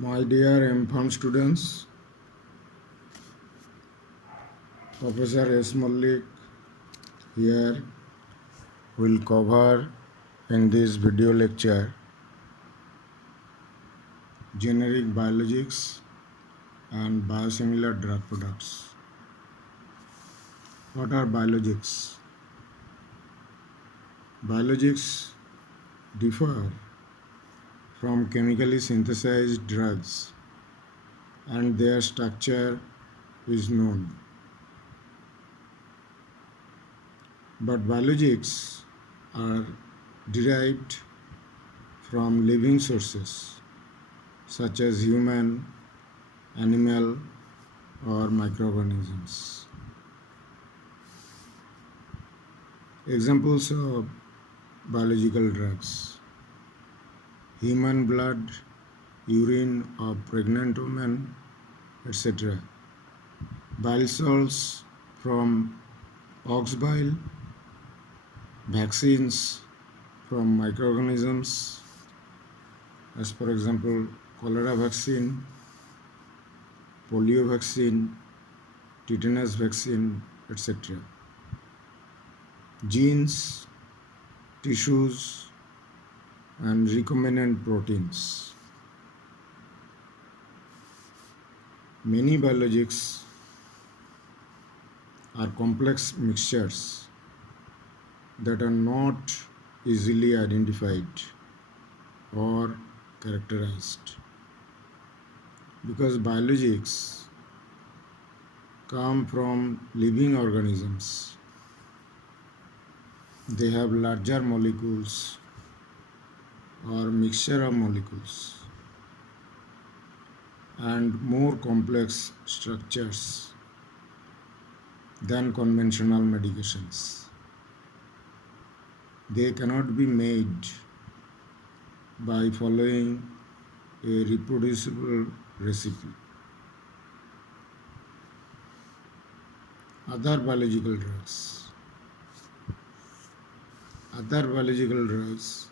My dear M.Pharm students, Professor S. Mallick here will cover in this video lecture generic biologics and biosimilar drug products. What are biologics? Biologics differ from chemically synthesized drugs and their structure is known. But biologics are derived from living sources such as human, animal, or microorganisms. Examples of biological drugs: human blood, urine of pregnant women, etc. Bile salts from ox bile, vaccines from microorganisms, as for example, cholera vaccine, polio vaccine, tetanus vaccine, etc. Genes, tissues, and recombinant proteins. Many biologics are complex mixtures that are not easily identified or characterized. Because biologics come from living organisms, they have larger molecules or mixture of molecules and more complex structures than conventional medications. They cannot be made by following a reproducible recipe. Other biological drugs. Other biological drugs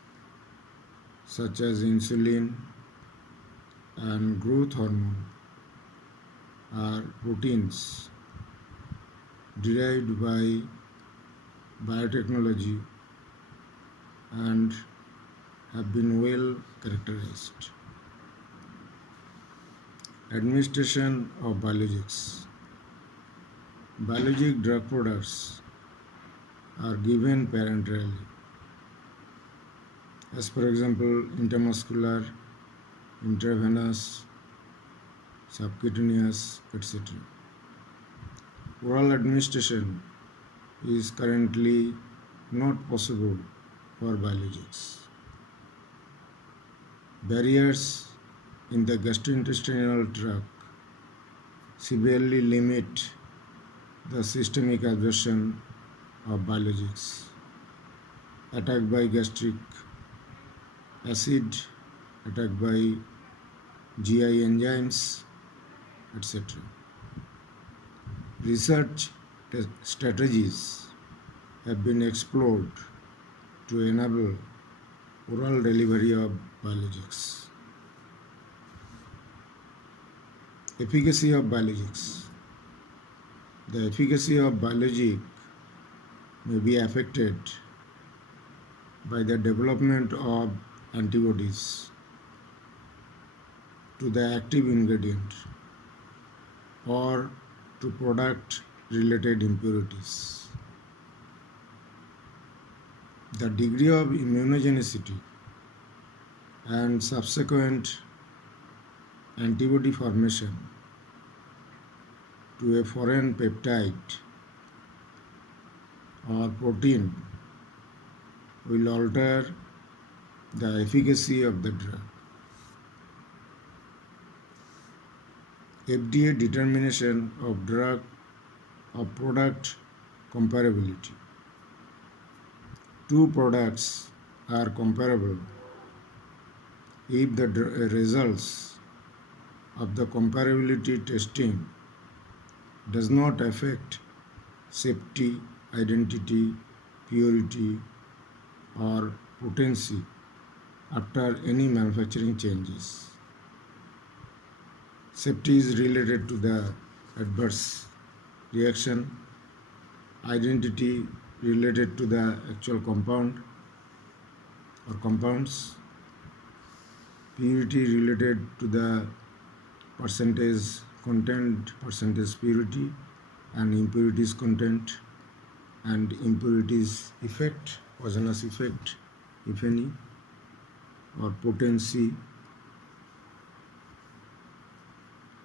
such as insulin and growth hormone are proteins derived by biotechnology and have been well characterized. Administration of biologics. Biologic drug products are given parenterally, as for example, intramuscular, intravenous, subcutaneous, etc. Oral administration is currently not possible for biologics. Barriers in the gastrointestinal tract severely limit the systemic absorption of biologics. Attack by gastric acid, attack by GI enzymes, etc. Research strategies have been explored to enable oral delivery of biologics. Efficacy of biologics. The efficacy of biologic may be affected by the development of antibodies to the active ingredient or to product related impurities. The degree of immunogenicity and subsequent antibody formation to a foreign peptide or protein will alter the efficacy of the drug. FDA determination of product comparability. Two products are comparable if the results of the comparability testing does not affect safety, identity, purity, or potency after any manufacturing changes. Safety is related to the adverse reaction, identity related to the actual compound or compounds, purity related to the percentage content, percentage purity, and impurities content, and impurities effect, poisonous effect, if any, or potency.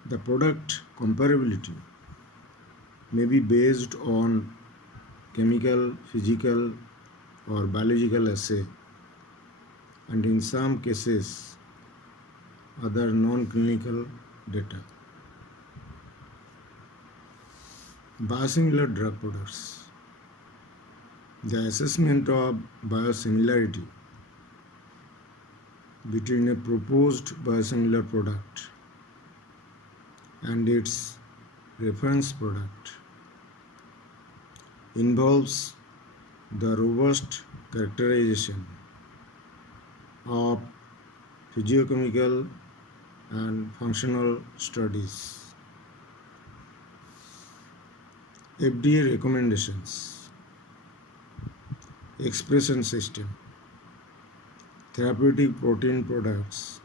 The product comparability may be based on chemical, physical, or biological assay, and in some cases, other non-clinical data. Biosimilar drug products. The assessment of biosimilarity between a proposed biosimilar product and its reference product involves the robust characterization of physiochemical and functional studies. FDA recommendations. Expression system. Therapeutic protein products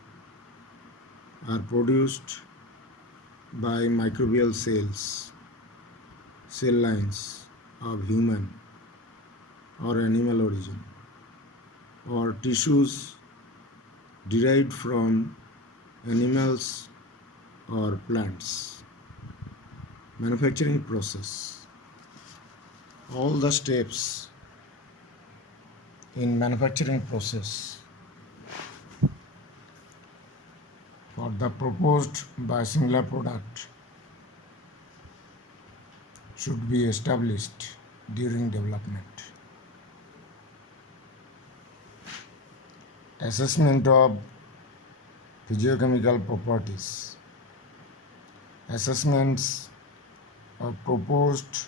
are produced by microbial cells, cell lines of human or animal origin, or tissues derived from animals or plants. Manufacturing process. All the steps in manufacturing process for the proposed biosimilar product should be established during development. Assessment of physiochemical properties. Assessments of proposed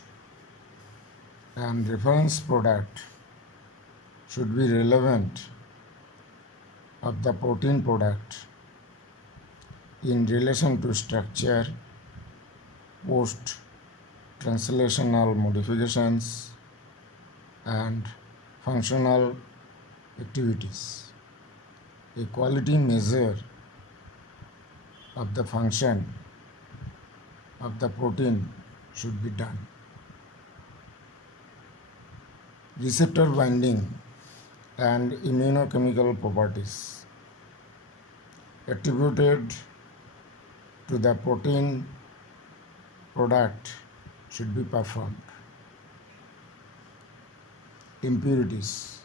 and reference product should be relevant of the protein product in relation to structure, post-translational modifications, and functional activities. A quality measure of the function of the protein should be done. Receptor binding and immunochemical properties attributed to the protein product should be performed. Impurities.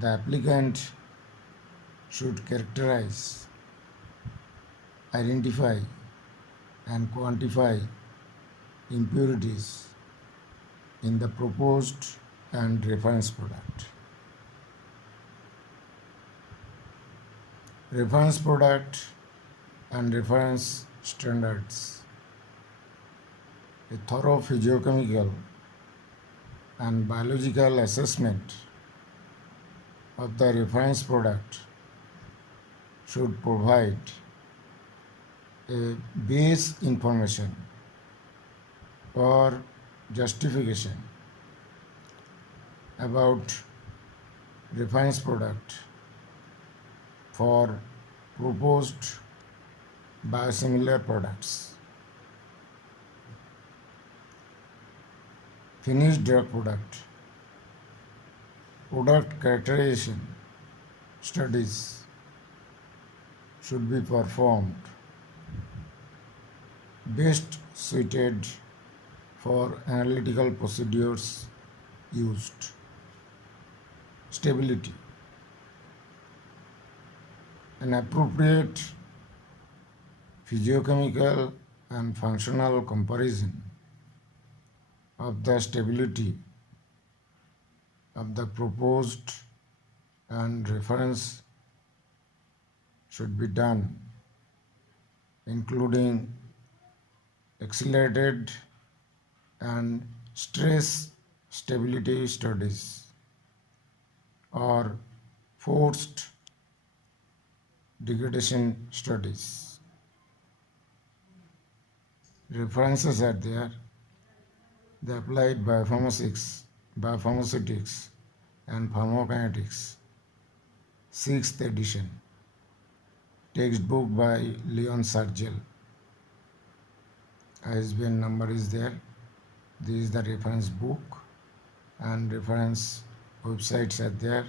The applicant should characterize, identify, and quantify impurities in the proposed and reference product. Reference product and reference standards. A thorough physiochemical and biological assessment of the reference product should provide a base information or justification about reference product for proposed biosimilar products. Finished drug product. Product characterization studies should be performed best suited for analytical procedures used. Stability. An appropriate physiochemical and functional comparison of the stability of the proposed and reference should be done, including accelerated and stress stability studies or forced degradation studies. References are there. The Applied Biopharmaceutics and Pharmacokinetics, 6th edition. Textbook by Leon Sargel. ISBN number is there. This is the reference book and reference websites are there.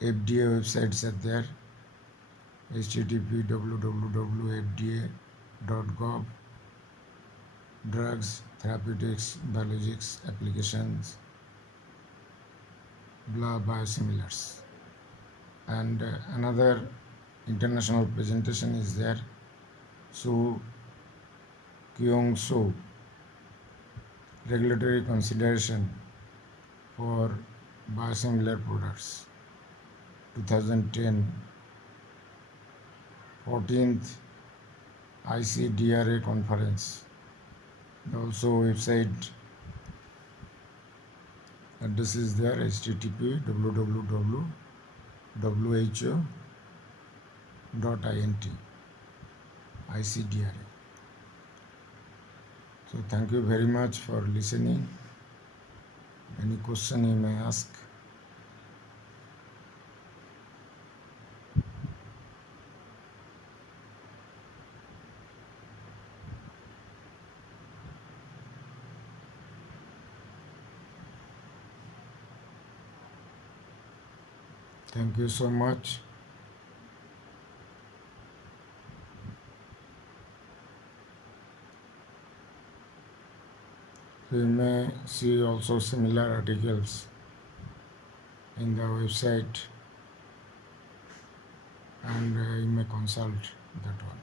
FDA websites are there. http www.fda.gov. Drugs, therapeutics, biologics, applications, blah, biosimilars. And another international presentation is there. Su Kyung Soo, regulatory consideration for biosimilar products, 2010, 14th ICDRA conference. Also website address is there, http www.who.int ICDRA. So thank you very much for listening. Any question you may ask. Thank you so much. You may see also similar articles in the website and you may consult that one.